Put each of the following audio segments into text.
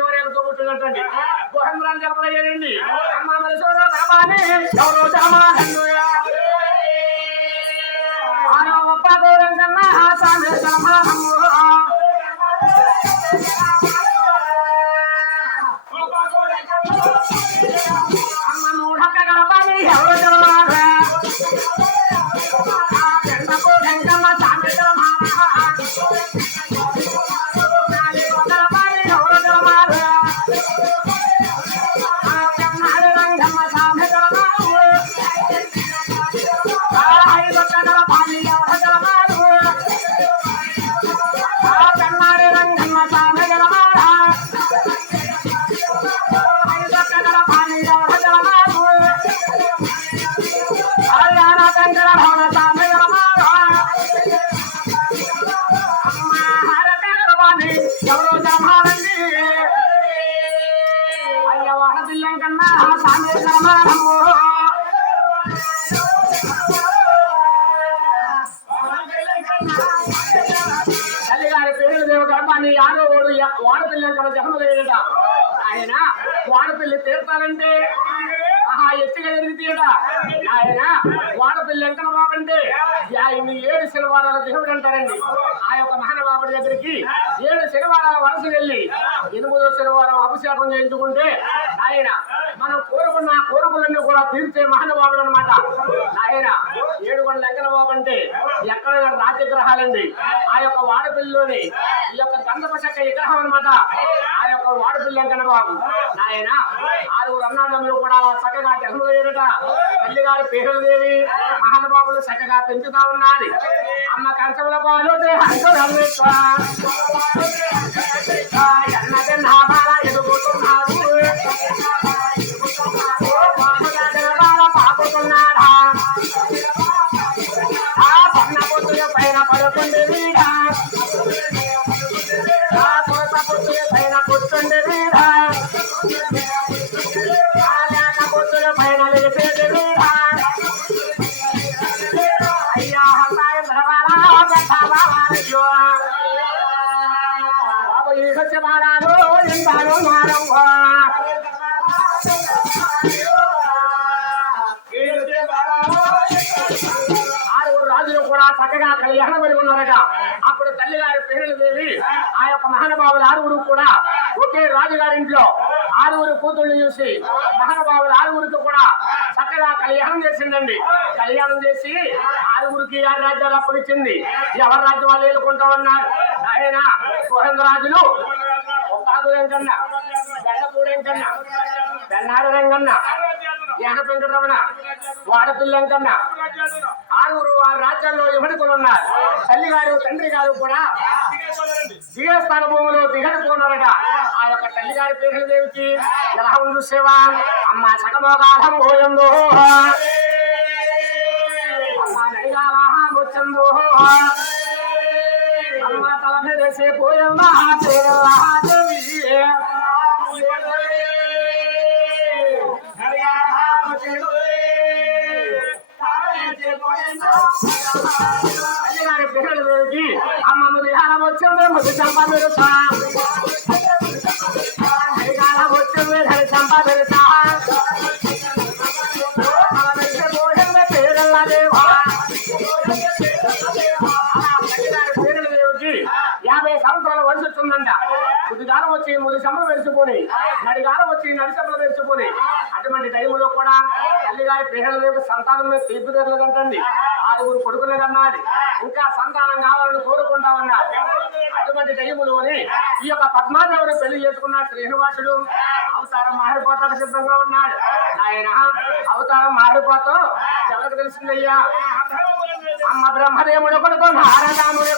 ఎవరేతో పుట్టినట్టండి గోహంద్రాన్ని జలపలేయండి అమ్మ మలసూరు గర్భాన్ని ఎవరో జలమానందుయా ఆరో గొప్ప గౌరం కన్నా సామే జలమానము అమ్మ మూఢక గర్భాన్ని ఎవరో జలమాన గంగమ్మ సామే జలమాన తల్లిగారి పేరు దేవ గర్భాన్ని ఆరో వాడపిల్లి కన్నా జన్మలేదట ఆయన వాడపిల్లి తీర్చాలంటే మహా ఎత్తుగా ఎరుగుతీయట ఆయన వాడపిల్లి ఎంకన బాబంటే ఆయన్ని 7 శనివారాల దేవుడు అంటారండి ఆ యొక్క మహానుభావుడి దగ్గరికి 7 శనివారాల వలస వెళ్ళి 8వ శనివారం అభిషేకం చేయించుకుంటే ఆయన మనం కోరుకున్న కోరికలన్నీ కూడా తీర్చే మహానుభావుడు అనమాట ఆయన 7 కొండల ఎంకన బాబంటే ఎక్కడ రాజగ్రహాలండి ఆ యొక్క వాడపిల్లిలోని ఈ యొక్క గంధపు చెక్క విగ్రహం అనమాట ఆ యొక్క వాడపిల్లి ఎంకన బాబు ఆయన 6 అన్నాదములు కూడా చక్కగా తెగలేరట తల్లిగారి పేరుదేవి మహానుభావులు చక్కగా పెంచుతా ఉన్నది అమ్మ కంచముల పాలు ఎదుగుతున్నాడు పాపుతున్నాడా ఆ పన్న పొత్తుల పైన పడుకుండే వీడా ఆ తోట పొత్తుల పైన కూర్చుండే వీడా ఆ లేక పొత్తుల పైన లేపేది వీడా అయ్యా హస్తాయ ధరవాలా బాబు ఈ వచ్చే మారాడు ఎంతాను మారవ్వ రాజులు కూడా చక్కగా కళ్యాణం పడి ఉన్నారట అప్పుడు తల్లిగారి పేరులు దేవి ఆ యొక్క మహానుభావులు 6 కూడా ఒకే రాజుగారింట్లో 6 కూతుళ్ళు చూసి మహానుభావులు 6 కూడా చక్కగా కళ్యాణం చేసిందండి కళ్యాణం చేసి 6 రాజ్యాలు అప్పగించింది ఎవరి రాజ్యం వాళ్ళు ఏలుకుంటా ఉన్నారు ఆయన సుహేంద్రరాజులు ఒక్కాగులేంకన్నా బెండపూడేంకన్నా బెన్నాడు రంగన్న ఏన వెంకటరమణ వాడపిల్లంకన్నా 6 రాజ్యాల్లో ఎవడుకులు ఉన్నారు తల్లిగారు తండ్రి గారు కూడా దిగస్థాన భూములు దిగడుకున్నారట ఆ యొక్క తల్లిగారి పేరు దేవికి ఎలా ఉంది సేవా అమ్మ సకమోగాధం పోయిందో అమ్మ నడిగాచందో అమ్మ తల మీదేసే పోయిందా తల్లిగారి పేరు దేవికి అమ్మ ముదిగాలం వచ్చింది ముది చంప పెరుసా హరిగాలం వచ్చింది హరి చంప పెరుసా పేరులా దేవా తల్లిగారి పేరు దేవికి 50 సంవత్సరాల వయసు వచ్చిందంట ముదిగాలం వచ్చి ముది సంపలు పెంచుకొని నడిగాలం వచ్చి నడి సంపలు పెంచుకొని అటువంటి టైంలో కూడా తల్లిగారి పేరులకు సంతానం మీద తీర్పు తెరలేదంటండి 6 కొడుకులే కన్నాది ఇంకా సంతానం కావాలని కోరుకుంటా ఉన్నారు అటువంటి టైములోని ఈ యొక్క పద్మాదేవిని పెళ్లి చేసుకున్న శ్రీనివాసుడు అవతారం మారిపోతాకు సిద్ధంగా ఉన్నాడు ఆయన అవతారం మారిపోతాం ఎవరికి తెలిసిందయ్యా అమ్మ బ్రహ్మదేవుడు కొడుకు నారదాముడు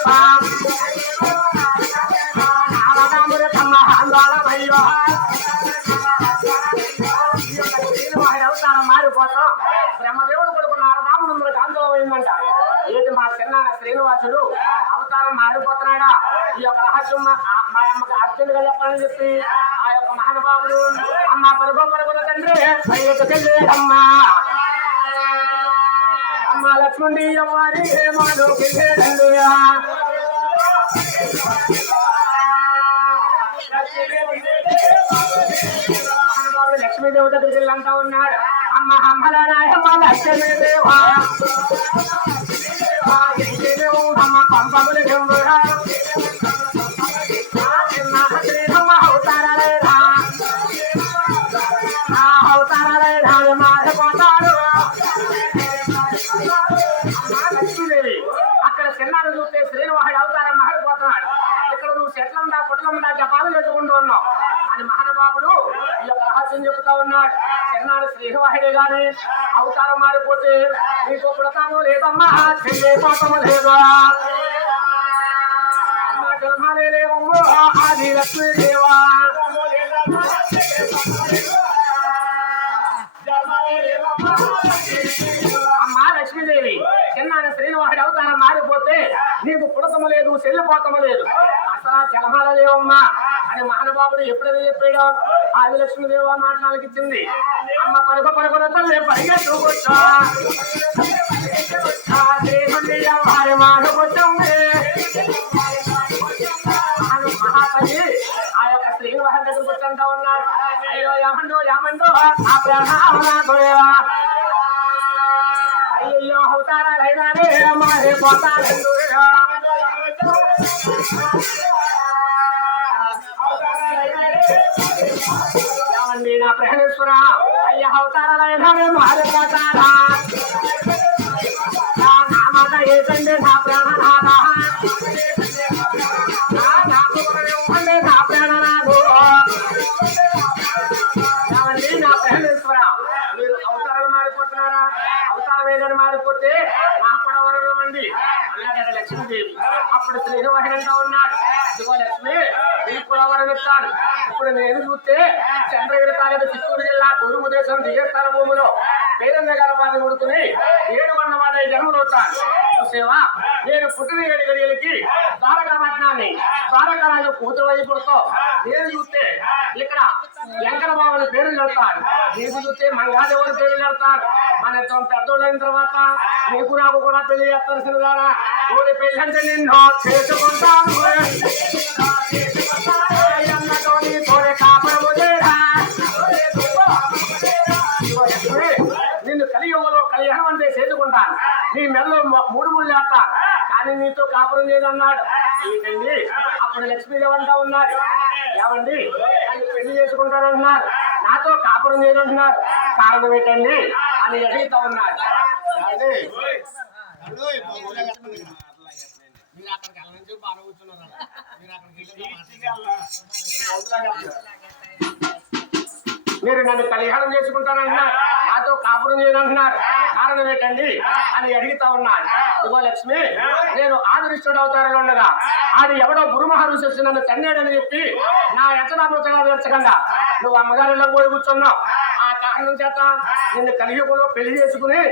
నారదాముడు తమ్మ ఆందోళనయ్యో అవతారం మారిపోతాం బ్రహ్మదేవుడు కొడుకు నారదాముడు మనకు ఆందోళన అయిందంట ఏంటి మా చిన్న శ్రీనివాసుడు అవతారం మారిపోతున్నాడా ఈ యొక్క రహస్యం మా అమ్మకి అర్జెంట్ గా చెప్పాలని చెప్పి ఆ యొక్క మహానుభావుడు అమ్మ పరుగుల తండ్రి అమ్మా అమ్మ లక్ష్మణి అమ్మారి దేవ దగ్గరికి వెళ్ళంతా ఉన్నాడు. అమ్మ అమ్మల నాయమ్మ లక్ష్మీ దేవా అమ్మ పంపములు చెంబురా శ్రీరమ్మ అవుతారా అవుతారా మారిపోతారు. లక్ష్మీదేవి అక్కడ చిన్నాడు చూస్తే శ్రీనివాసుడు అవతారం మారిపోతున్నాడు. ఇక్కడ నువ్వు చెట్లండా పుట్లండా జపాలు చేసుకుంటూ ఉన్నావు అని మహానుభావుడు ఈ యొక్క రహస్యం చెబుతా ఉన్నాడు. చిన్నాడు శ్రీనివాసుడే గాని అవతారం మారిపోతే నీకు పుడతామో లేదమ్మా చెల్లిపోతామో లేదా జన్మలే లేవమ్మో ఆది లక్ష్మీదేవా అమ్మా లక్ష్మీదేవి చిన్నాడు శ్రీనివాసుడు అవతారం మారిపోతే నీకు పుడతము లేదు చెల్లిపోతము లేదు అసలు జలమాల లేవమ్మా అని మహానుభావుడు ఎప్పుడైతే చెప్పాడో ఆది లక్ష్మీదేవి మాట్లాడికి ఇచ్చింది. అమ్మ పరుగు పరుగున తల్లి పరిగెత్తుకొచ్చా మహాపతి ఆ యొక్క శ్రీనివాస దగ్గర కూర్చుంటా ఉన్నాడు. అయ్యో ఏమండో ఏమండో ఆ ప్రాణాలేవా అయ్యో అవుతారాలైనారే మారే పోతారండు ఏమండి నా ప్రాణేశ్వర అయ్యా అవతారాలైనారే మారిపోతారా నా మాట ఏంటండి నా ప్రాణనాథ నా ప్రాణనాథు ఏమండి నా ప్రాణేశ్వర మీరు అవతారాలు మారిపోతున్నారా అవతారం ఏదని మారిపోతే నాకు కూడా వరమండి అన్నాడు లక్ష్మీదేవి. అప్పుడు శ్రీనివాసుడు అంటా ఉన్నాడు ఇదిగో లక్ష్మి నీకు కూడా వరమిస్తాను. ఇప్పుడు నేను చూస్తే చంద్రగిరి తాలూకు చిత్తూరు జిల్లా తూర్పు దేశం దిగస్థాన భూమిలో పేదన్న గర్భాన్ని కొడుకుని 7 జన్మలు అవుతాను. చూసేవా నేను పుట్టిన 7 గడియలకి ద్వారకాపట్నాన్ని ద్వారకారాజు కూతురు అయి పుడతావు. నేను చూస్తే ఇక్కడ వెంకట బాబుని పేర్లు పెడతాను. నీకు చూస్తే మంగాదేవుని పేర్లు పెడతాను. మన పెద్దోళ్ళు అయిన తర్వాత నీకు నాకు కూడా పెళ్లి చేస్తాల్సిన దానా ఊరి పెళ్లి అంటే నిన్ను చేసుకుంటాను నిన్ను కలియుగంలో కళ్యాణం అంటే చేసుకుంటాను. నీ మెడలో 3 ముళ్ళు వేస్తాను కానీ నీతో కాపురం చేయదన్నాడు. ఏంటండి అప్పుడు లక్ష్మీదేవి అంటా ఉన్నారు ఏమండి అని పెళ్లి చేసుకుంటానంటున్నారు నాతో కాపురం చేయదంటున్నారు కారణం ఏంటండి అని అడుగుతా ఉన్నారు. మీరు అక్కడికి వెళ్ళని బాగా కూర్చున్నారు. మీరు నన్ను కళ్యాణం చేసుకుంటానంటున్నారు నాతో కాపురం చేయనంటున్నారు కారణం ఏంటండి అని అడుగుతా ఉన్నాను. ఇగో లక్ష్మి నేను ఆదరిష్టుడు అవతారంలో ఉండగా అది ఎవడో గురు మహర్షి వచ్చి నన్ను తన్నాడని చెప్పి నా ఎచ్చడాముచ్చగా తెచ్చకుండా నువ్వు అమ్మగారిలో పోయి కూర్చున్నావు. ఆ కారణం చేత నిన్ను కలియుగంలో పెళ్లి చేసుకుని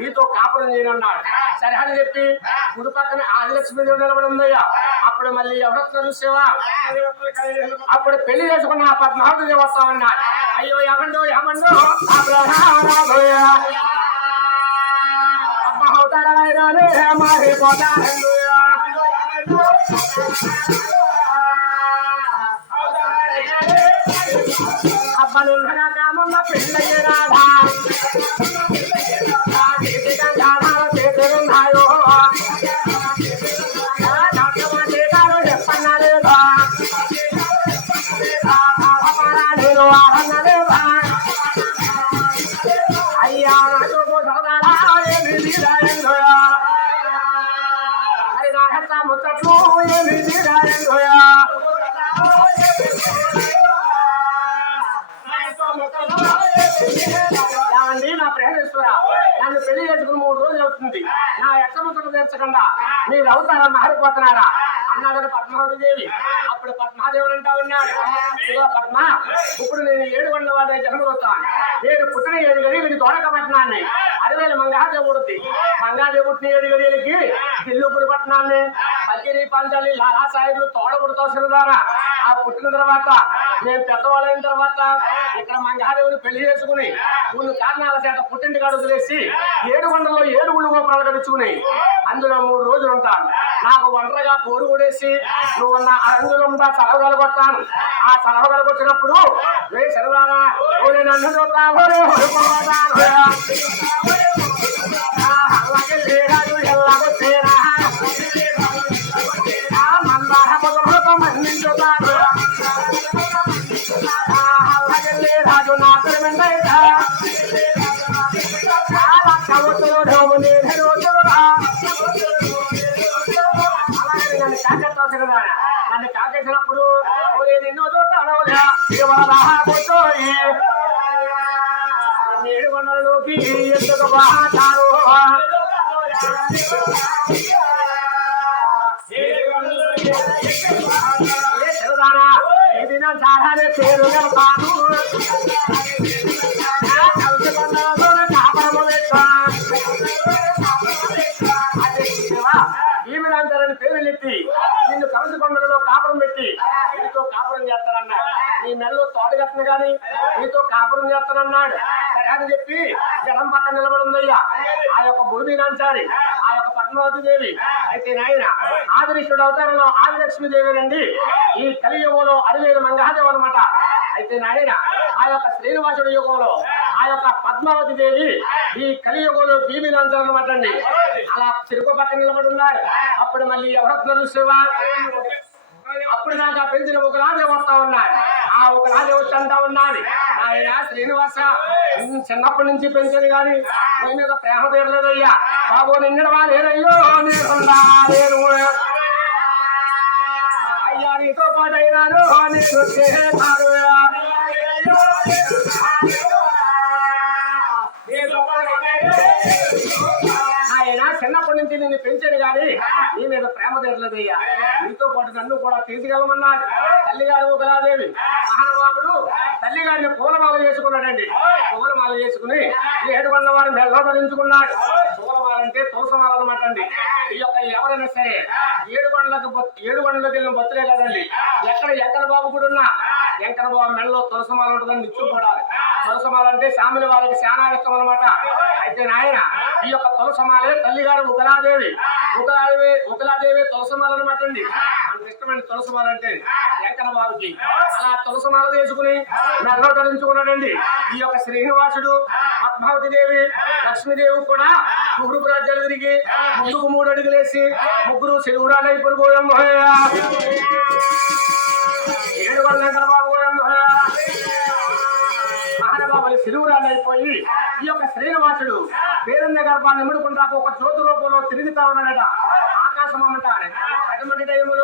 నీతో కాపురం చేయనన్నాడు. సరే అని చెప్పి గుడి పక్కన ఆదిలక్ష్మీదేవి నిలబడి ఉందయ్యా. అప్పుడు మళ్ళీ ఎవరొస్తున్నా చూసేవా అప్పుడు పెళ్లి చేసుకున్న ఆ పద్మావతి వస్తామన్నాడు. అయ్యో ఏమండో ఏమండో అబ్బా అవుతారా మారిపోతారండు అబ్బలుండగా గ్రామంలో పెళ్ళయ్యే రాధా చేతులున్నాయో చెప్పన్నా లేదా నేను ఆడలేదా అయ్యా నాకు అది నా హెచ్చ ముచ్చట్లు ఏమి తీరాయండోయా ఏమండి నా ప్రేమేశ్వర నన్ను పెళ్లి చేసుకుని 3 రోజులు అవుతుంది. నా ఎక్కముచ్చట తీర్చకుండా మీరు అవుతారా మారిపోతున్నారా అన్నాడు పద్మావతి దేవి. అప్పుడు పద్మాదేవుడు అంటా ఉన్నాడు ఇదిగో పద్మ ఇప్పుడు నేను 7 జన్మలు అవుతాను. నేను పుట్టిన 7 గడియలకి ద్వారకాపట్నాన్ని అరవేలు మంగాదేవుడిది మంగాదేవుడిని 7 గడియలకి ఢిల్లీపురి పట్టణాన్ని పల్కిరి పంచాలి లాలా సాహిబులు తోడబుడతాల్సిన ద్వారా ఆ పుట్టిన తర్వాత నేను పెద్దవాళ్ళైన తర్వాత ఇక్కడ మంగాదేవుని పెళ్లి చేసుకుని 3 కారణాల చేత పుట్టింటి కాడు వదిలేసి 7 7 గోపురాలు కట్టించుకుని అందులో 3 రోజులు ఉంటాను. నాకు ఒంటరిగా పోరు కొడేసి నువ్వు నా అరంగులు ఉంటా చలవగలగొట్టాను. ఆ చలవగలగొచ్చినప్పుడు రే శరదానా నన్ను చూస్తావు రాజు ఎల్లగొచ్చేరా మందార పొగ మన్నించుతాడు రాజు నా పెరుమెండైతా నన్ను కాకెత్తాల్సిన నన్ను కాకేసినప్పుడు నిన్ను చూస్తాను ఏడు కొండలలోకి ఎందుకు బాటారు ఇది నా చారానే పేరు వెళ్తాను కాపరము భీమరాంతరని పేరులెత్తి నిన్ను కలసి కొండలలో కాపురం పెట్టి నీతో కాపురం చేస్తానన్నాడు. నీ మెల్లో తోడు కట్టను గాని నీతో కాపురం చేస్తానన్నాడు. సరే అని చెప్పి జనం పక్కన నిలబడిందయ్యా ఆ యొక్క భూమి నాంచారి ఆ యొక్క పద్మావతి దేవి. అయితే నాయన ఆదిరిష్టుడు అవతారంలో ఆదిలక్ష్మీదేవినండి ఈ కలియుగంలో అడివేలు మంగాదేవి అనమాట. అయితే నాయన ఆ యొక్క శ్రీనివాసుడి యుగంలో ఆ యొక్క పద్మావతి దేవి ఈ కలియుగంలో భీమి నాంచారు అనమాట అండి. అలా తిరుగు పక్కన నిలబడి ఉన్నాడు. అప్పుడు మళ్ళీ ఎవరొస్తున్నారు శివ అప్పుడు దాకా పెంచిన ఒక రాజే వస్తా ఉన్నాడు. ఆ ఒక రాజే వచ్చి అంటా ఉన్నాడు ఆయన శ్రీనివాస చిన్నప్పటి నుంచి పెంచాను గాని నీ మీద ప్రేమ తీరలేదయ్యా బాబు నిన్నడవా లేదయ్యో నేను అయ్యా నీతో పాటు అయినాను ఆయన చిన్నప్పటి నుంచి నిన్ను పెంచాడు గాని నీ మీద ప్రేమ తీరలేదయ్యా నీతో పాటు నన్ను కూడా తీసుకెళ్ళమన్నాడు. తల్లిగారు ఒకలాదేవి మహానుభావుడు తల్లిగారిని పూలమాల చేసుకున్నాడండి. పూలమాల చేసుకుని 7 వారిని మెల్లో ధరించుకున్నాడు. పూలమాల అంటే తులసమాల అనమాట అండి. ఈ యొక్క ఎవరైనా సరే 7 కొండలకు వెళ్ళిన బతులే కదండి. ఎక్కడ వెంకట బాబు కూడా ఉన్నా వెంకట బాబు మెల్లో తులసమాల ఉంటుందని నిత్యం పడాలి. తులసమాల అంటే సామిల వారికి చాలా ఇష్టం అనమాట. అయితే నాయన ఈ యొక్క తులసమాలే తల్లిగారు ఉకలాదేవి తులసమాల అనమాట అండి. మనకి ఇష్టమైన తులసమాల అంటే వెంకట బాబుకి అలా తులసమాల చేసుకుని మెల్లో ధరించుకున్నాడండి. ఈ యొక్క శ్రీనివాసుడు పద్మావతి దేవి లక్ష్మీదేవి కూడా 3 రాజ్యాలు తిరిగి ముందుకు 3 అడుగులేసి ముగ్గురు శివురాలై పొరుగోయం 7 వెంకట బాబు మహానుభావులు శివురాలైపోయి ఈ యొక్క శ్రీనివాసుడు పేరున్న గర్భాన్ని ఎముడుకుంటాకు ఒక జ్యోతి రూపంలో తిరుగుతా ఉన్నాడట. ఆకాశం అమ్మంటాడు అటువంటి టైంలోనే